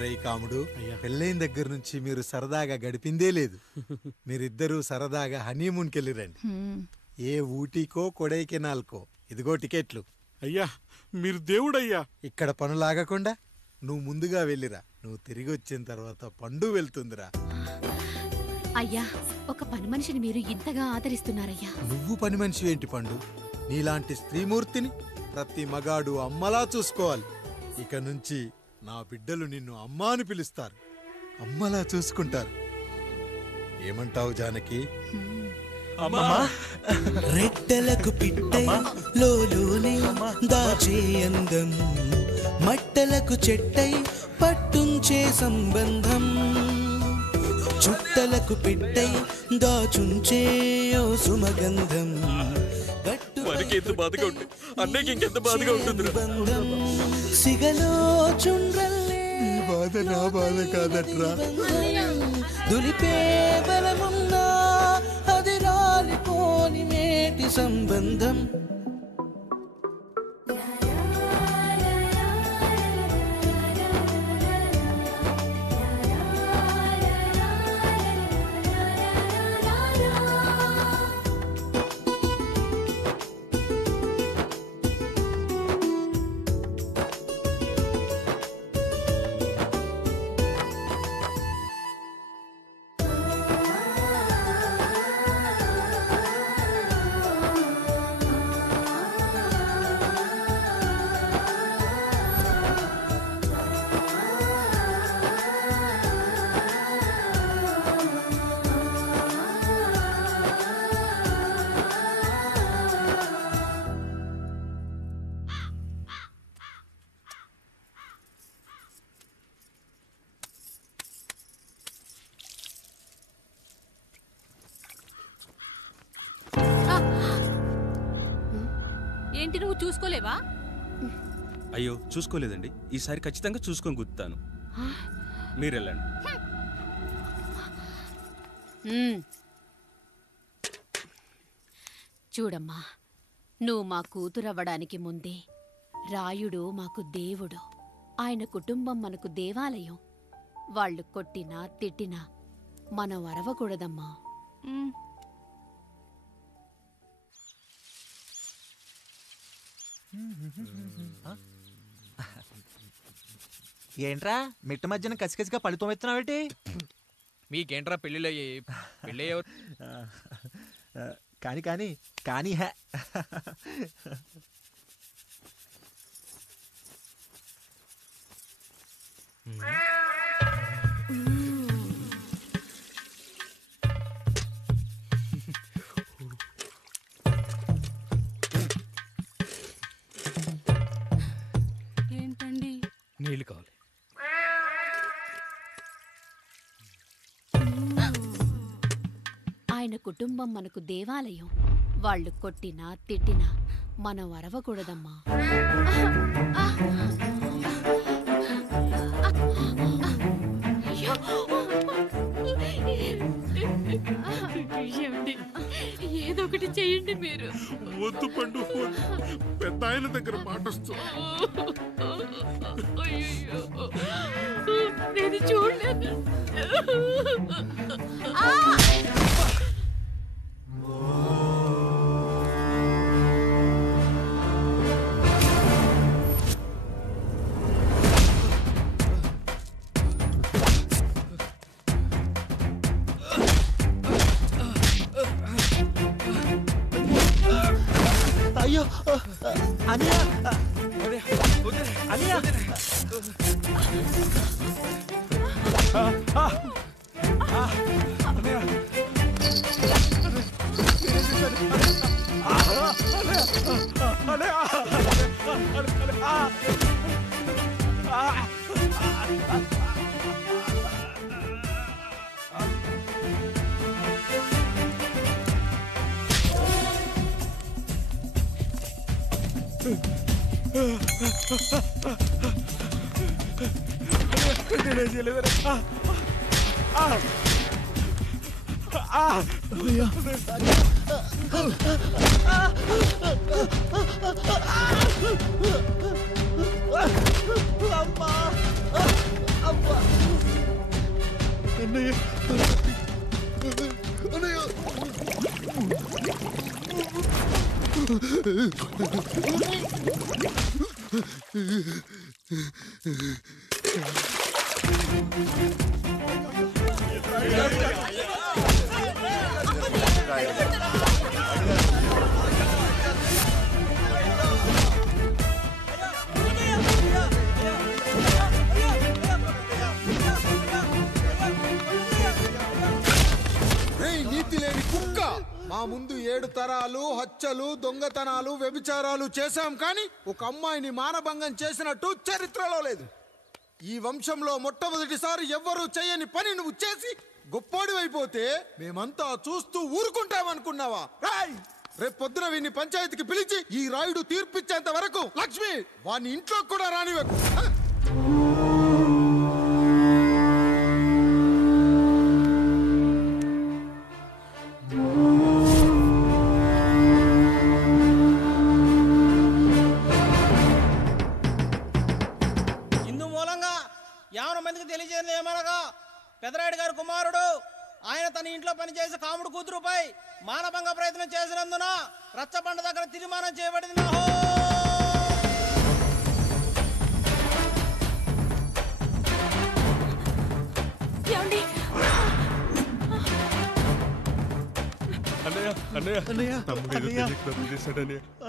ఒరేయ్ కాముడు, పెళ్ళైన దగ్గర నుంచి మీరు సరదాగా గడిపిందే లేదు. మీరిద్దరూ సరదాగా హనీమూన్కి వెళ్ళిరండి. ఏ ఊటీకో కొడైకెనాల్కో. ఇదిగో టికెట్లు. అయ్యా మీరు దేవుడయ్యా. ఇక్కడ పనులాగకుండా నువ్వు ముందుగా వెళ్ళిరా. నువ్వు తిరిగి వచ్చిన తర్వాత పండు వెళ్తుందిరా. అయ్యా, ఒక పని మనిషిని మీరు ఇంతగా ఆదరిస్తున్నారయ్యా. నువ్వు పని మనిషి ఏంటి పండు? నీలాంటి స్త్రీమూర్తిని ప్రతి మగాడు అమ్మలా చూసుకోవాలి. ఇక నుంచి నా బిడ్డలు నిన్ను అమ్మా అని పిలుస్తారు, అమ్మలా చూసుకుంటారు. ఏమంటావు జానకి? రెట్టలకు పిట్టై లోలోనే దాచే అందం, మట్టలకు చెట్టై పట్టుంచే సంబంధం, చుట్టలకు పిట్టై దాచుంచే ఓ సుమగంధం, ఎంత బాధగా ఉంటుంది అన్నయ్యకి ఇంకెంత బాధగా ఉంటుంది. సిగలో చుండ్రల్లే బాధ నా బాధ కాదట్రా. దులిపే బలమున్నా అది రాలిపోని మేటి సంబంధం. ఏంటి, నువ్వు చూసుకోలేవా? అయ్యో చూసుకోలేదండి, ఈసారి ఖచ్చితంగా చూసుకొని గుర్తాను. మీరు వెళ్ళండి. చూడమ్మా, నువ్వు మా కూతురవ్వడానికి ముందే రాయుడు మాకు దేవుడు, ఆయన కుటుంబం మనకు దేవాలయం. వాళ్ళు కొట్టినా తిట్టినా మనం అరవకూడదమ్మా. ఏంట్రా మిట్ట మధ్యన కసికసిగా పళ్ళుతో ఎత్తున్నావేటి? మీకేంట్రా పెళ్ళిళ్ళయ్యి? పెళ్ళి కానీ కానీ కానీ హే ఏంటండి? నీళ్ళు కావాలి. ఆయన కుటుంబం మనకు దేవాలయం. వాళ్ళు కొట్టినా తిట్టినా మనం అరవకూడదమ్మా. ఏదో ఒకటి చెయ్యండి మీరు. వద్దు పండు, పెద్ద ఆయన దగ్గర మాటొస్తూ. నేను చూడలేదు. అయ్యో అనియా అనియా అమ్మా అమ్మా మా ముందు 7 తరాలు హత్యలు దొంగతనాలు వ్యభిచారాలు చేశాం కానీ ఒక అమ్మాయిని మానభంగం చేసినట్టు చరిత్రలో లేదు. ఈ వంశంలో మొట్టమొదటిసారి ఎవ్వరూ చేయని పని నువ్వు చేసి గొప్పోడివైపోతే మేమంతా చూస్తూ ఊరుకుంటామనుకున్నావా? రేపు పొద్దున వీడిని పంచాయతీకి పిలిచి ఈ రాయుడు తీర్పిచ్చేంత వరకు లక్ష్మి వాడిని ఇంట్లో కూడా రానివ్వకు. తెలియజేయలేదు ఏమనగా పెదరాయుడు గారి కుమారుడు ఆయన తన ఇంట్లో పనిచేసే కాముడు కూతురుపై మానభంగ ప్రయత్నం చేసినందున రచ్చబండ దగ్గర తీర్మానం చేయబడింది.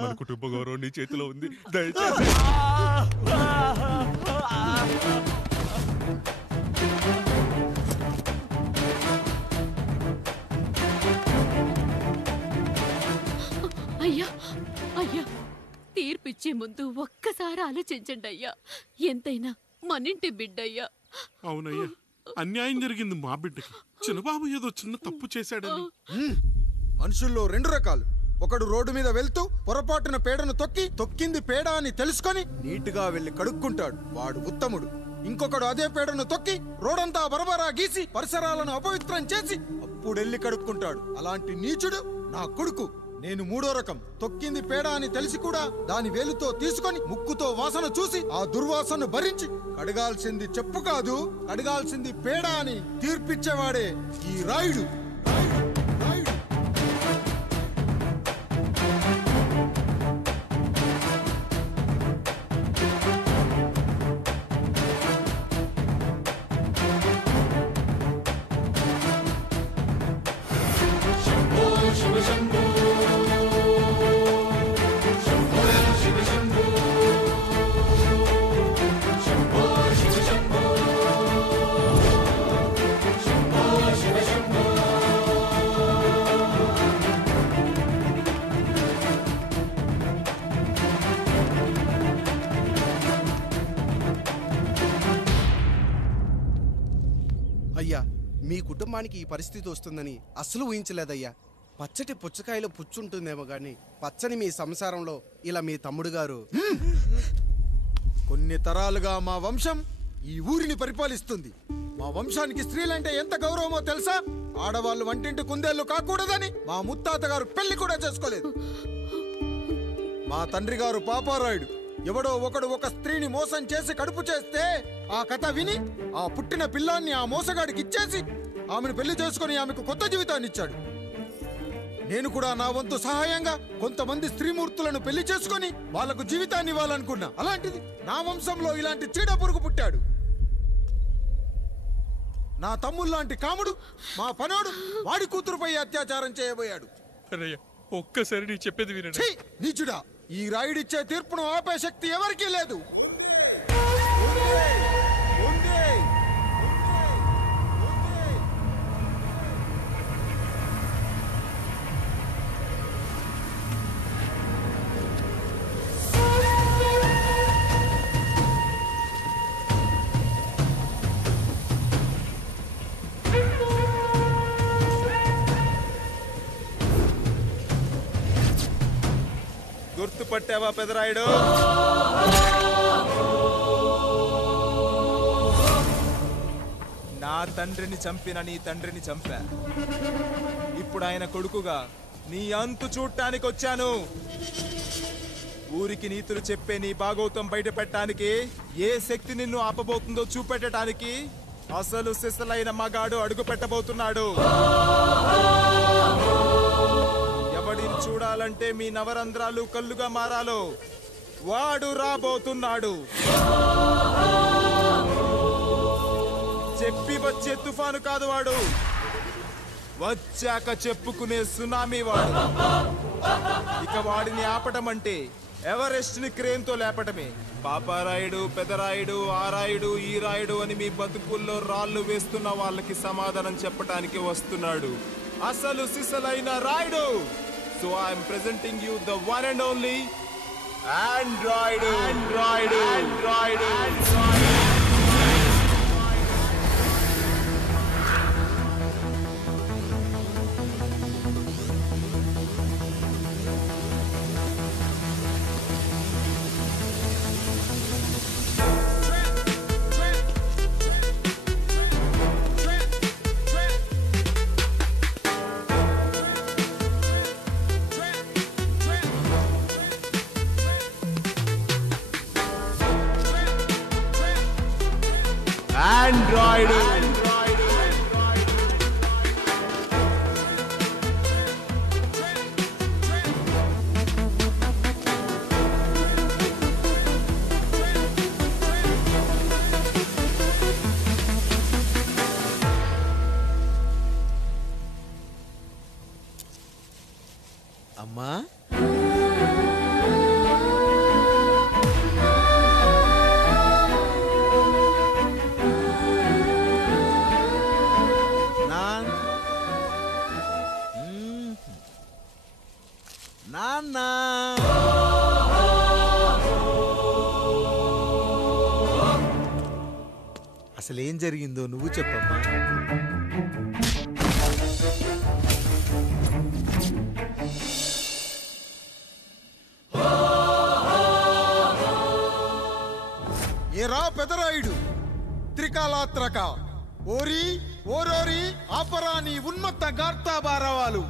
మన కుటుంబ గౌరవం నీ చేతిలో ఉంది, దయచేసి. అయ్యా అయ్యా, తీర్పిచ్చే ముందు ఒక్కసారి ఆలోచించండి అయ్యా. ఎంతైనా మనింటి బిడ్డయ్యా. అవునయ్యా, అన్యాయం జరిగింది మా బిడ్డకి. చిన్నబాబు ఏదో చిన్న తప్పు చేశాడని. మనుషుల్లో 2 రకాలు. ఒకడు రోడ్డు మీద వెళ్తూ పొరపాటున పేడను తొక్కింది పేడ అని తెలుసుకొని నీటుగా వెళ్లి కడుక్కుంటాడు, వాడు ఉత్తముడు. ఇంకొకడు అదే పేడను తొక్కి రోడంతా బరబరా గీసి పరిసరాలను అపవిత్రం చేసి అప్పుడెళ్ళి కడుక్కుంటాడు. అలాంటి నీచుడు నా కొడుకు. నేను 3వ రకం. తొక్కింది పేడ అని తెలిసి కూడా దాని వేలుతో తీసుకొని ముక్కుతో వాసన చూసి ఆ దుర్వాసన భరించి కడగాల్సింది చెప్పు కాదు, కడగాల్సింది పేడ అని తీర్పిచ్చేవాడే ఈ రాయుడు. అయ్యా, మీ కుటుంబానికి ఈ పరిస్థితి వస్తుందని అస్సలు ఊహించలేదయ్యా. పచ్చటి పుచ్చకాయలో పుచ్చుంటుందేమో గాని పచ్చని మీ సంసారంలో ఇలా మీ తమ్ముడు గారు. కొన్ని తరాలుగా మా వంశం ఈ ఊరిని పరిపాలిస్తుంది. మా వంశానికి స్త్రీలంటే ఎంత గౌరవమో తెలుసా? ఆడవాళ్ళు వంటింటి కుందేళ్లు కాకూడదని మా ముత్తాత గారు పెళ్లి కూడా చేసుకోలేదు. మా తండ్రి గారు పాపారాయుడు ఎవడో ఒకడు ఒక స్త్రీని మోసం చేసి కడుపు చేస్తే ఆ కథ విని ఆ పుట్టిన పిల్లాన్ని ఆ మోసగాడికి ఇచ్చేసి ఆమెను పెళ్లి చేసుకుని ఆమెకు కొత్త జీవితాన్ని ఇచ్చాడు. నేను కూడా నా వంతు సహాయంగా కొంతమంది స్త్రీమూర్తులను పెళ్లి చేసుకుని వాళ్లకు జీవితాన్ని ఇవ్వాలనుకున్నా. అలాంటిది నా వంశంలో ఇలాంటి చీడ పురుగు పుట్టాడు. నా తమ్ముళ్ళలాంటి కాముడు మా పనోడు వాడి కూతురుపై అత్యాచారం చేయబోయాడు. ఒక్కసారి నీ చెప్పేది వినండి. నీచుడా, ఈ రాయుడిచ్చే తీర్పును ఆపే శక్తి ఎవరికీ లేదు. గుర్తుపట్టావా పెదరాయుడు? నా తండ్రిని చంపిన నీ తండ్రిని చంపా. ఇప్పుడు ఆయన కొడుకుగా నీ అంతు చూడటానికి వచ్చాను. ఊరికి నీతులు చెప్పే నీ భాగవతం బయట పెట్టడానికి ఏ శక్తి నిన్ను ఆపబోతుందో చూపెట్టడానికి అసలు సిసలైన మగాడు అడుగు పెట్టబోతున్నాడు. ఎవడిని చూడాలంటే మీ నవరంధ్రాలు కళ్ళుగా మారాలో వాడు రాబోతున్నాడు. చెప్పి వచ్చే తుఫాను కాదు వాడు, వచ్చాక చెప్పుకునే సునామీ వాడు. ఇక వాడిని ఆపటం అంటే ఎవరెస్ట్ ని క్రేన్ తో లేపటమే. పాపారాయుడు, పెదరాయుడు, ఆరాయుడు, ఈ రాయుడు అని మీ బతుకుల్లో రాళ్ళు వేస్తున్న వాళ్ళకి సమాధానం చెప్పడానికి వస్తున్నాడు అసలు సిసలైన Rayudu. So I'm presenting you the one and only Android. అమ్మా, నాన్న, అసలేం జరిగిందో నువ్వు చెప్పమ్మా. ఏరా పెదరాయుడు, త్రికాలాత్రక, ఓరి ఓరోరి ఆపరా నీ ఉన్మత్త గార్తాబారవాలు.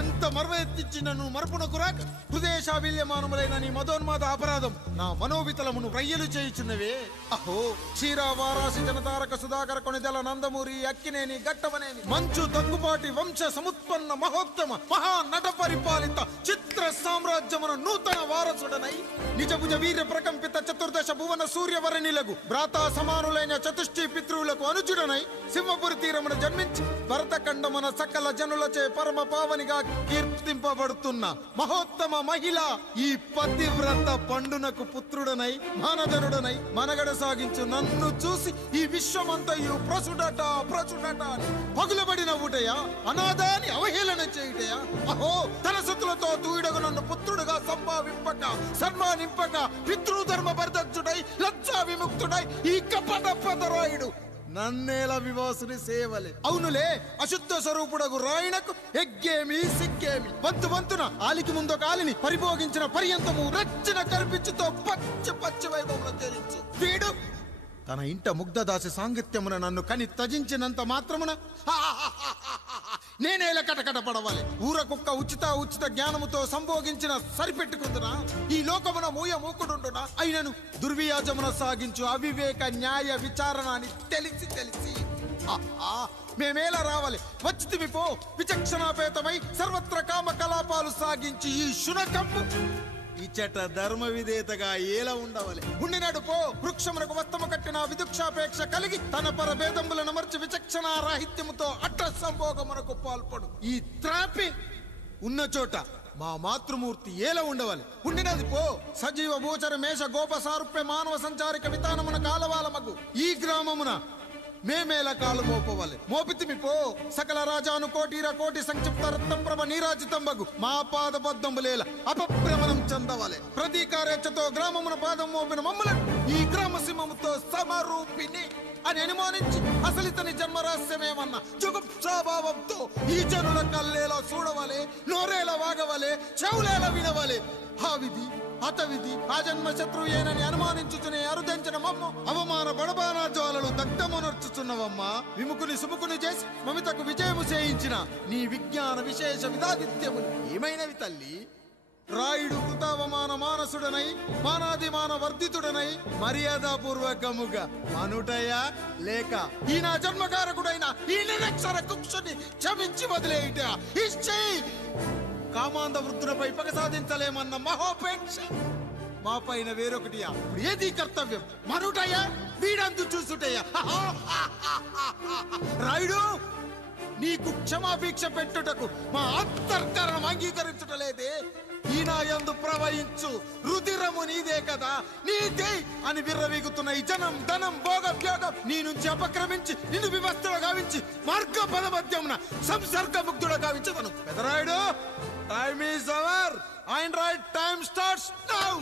ఎంత మర్వెత్తించినను మరపునకు రాక హృదయశాబీల్యమానములైన నీ మదోన్మాద అపరాధం నా మనోవితలమును రయ్యలు చేయుచున్నవే. అహో క్షీరా వారాసి జనతారక సుధాకర కొనిదెల నందమూరి అక్కినేని గట్టవనేని మంచు దగ్గుపాటి వంశ సముత్పన్న మహోత్తమ మహా నట పరిపాలిత చిత్ర సామ్రాజ్యమున నూతన వారసుడనై నిజభుజ వీర్య ప్రకంపిత చతుర్దశ భువన సూర్యవరణిలకు భ్రాతా సమానులైన చతుష్టి పితృవులకు అనుజుడనై సింహపురి తీరమున జన్మించి భరతఖండమున సకల జనులచే పరమ పావనిగా కీర్తింపబడుతున్న మహోత్తమ మహిళ ఈ పతివ్రత పండునకు పుత్రుడనై మానధనుడనై మనగడ సాగించు నన్ను చూసి ఈ విశ్వమంతయు ప్రసుడట అని పగులబడిన ఊటయా, అనాథాన్ని అవహేళన చేయుటయా. అహో తన సతులతో తూయిడగు నన్ను పుత్రుడుగా సంభావింపక సన్మానింపక పితృధర్మ పరిదగ్ధుడై లజ్జా విముక్తుడై ఈ కపట పెదరాయుడు నన్నేల వివాసుని సేవలే. అవునులే, అశుద్ధ స్వరూపుడగు రాయణకు ఎగ్గేమి సిగ్గేమి. వంతున ఆలికి ముందు కాలిని పరిభోగించిన పర్యంతము రచ్చన కల్పించుతో పచ్చి వైభవంలో తేలించు. వీడు తన ఇంట ముగ్ధదాసి సాంగత్యమున నన్ను కని త్యజించినంత మాత్రమున నేనేలా కటకట పడవాలి. ఊర కుక్క ఉచిత జ్ఞానముతో సంభోగించిన సరిపెట్టుకుందునా ఈ లోకమున మూకుడుండునా. అయినను దుర్వ్యాజమున సాగించు అవివేక న్యాయ విచారణ అని తెలిసి మేమేలా రావాలి. వచ్చితిమి పో విచక్షణాపేతమై సర్వత్ర కామ కలాపాలు సాగించి ఈ శునకంపు ఇచ్చట ధర్మ విధేతగా ఏలా ఉండవలే. ఉండినాడు పో వృక్షమునకు వస్తము కట్టిన విదుక్షాపేక్ష కలిగి తన పరభేదములను మర్చి విచక్షణ రాహిత్యముతో అట్ట సంభోగమునకు పాల్పడు. ఈ త్రాపి ఉన్న చోట మా మాతృమూర్తి ఏలా ఉండవాలి. ఉండినది పో సజీవ భూచర మేష గోప సారూప్య మానవ సంచారిక విధానమున కాలవాలమగు ఈ గ్రామమున మేమేలా కాలు మోపవాలి. మోపితిమి పో సకల రాజాను కోటి సంక్షిప్త రత్నప్రభ నీరాజితంబగు మా పాదబద్ధంబులేల అపభ్రమణం చెందవలే. ప్రతీకారేచ్ఛతో గ్రామమున పాదం మోపిన మమ్మలను ఈ గ్రామ సింహముతో సమరూపిణి అని అనుమానించి అసలితని జన్మరహస్యమేమన్నా జుగుప్సాభావంతో ఈ జనుల కల్లేలా చూడవలే, నోరేలా వాగవలే, చెవులేలా వినవలే. ఆ విధి హతవిధి ఆ జన్మ శత్రుయేనని అనుమానించుచునే అరుదించిన మమ్మ అవమాన బడబానా జ్వాలలు దగ్ధమునర్చుచున్నవమ్మా. విముకుని సుముకుని చేసి మమితకు విజయము చేయించిన నీ విజ్ఞాన విశేష విధాదిత్యములు ఏమైనవి తల్లి? రాయుడు కృతావమాన మానసుడనై మానాదిమాన వర్ధితుడనై మర్యాదపూర్వకముగా మనుటయ్యా లేక ఈ నా జన్మకారకుడైన ఈ నిరక్షర కుక్షుని క్షమించి వదిలేయుట ఇచ్చి కామాంధ వృద్ధులపై పగ సాధించలేమన్న మహోపేక్ష మా పైన వేరొకటియా ఏది కర్తవ్యం మనుటయ్యా వీడందు చూసుటయ్యా రాయుడు నీకు క్షమాభిక్ష పెట్టుటకు మా అంతర్కరణం అంగీకరించుటలేదే ఈనాయందు ప్రవహించు రుధిరము నీదే కదా నీదే అని విర్రవీగుతున్న ఈ జనం ధనం భోగభ్యోగం నీ నుంచి అపక్రమించి నిన్ను వివస్థలో గావించి మార్గ పదమధ్యమున సంసర్గ ముగ్ధుడ గావించదను Pedarayudu time is over and right time starts now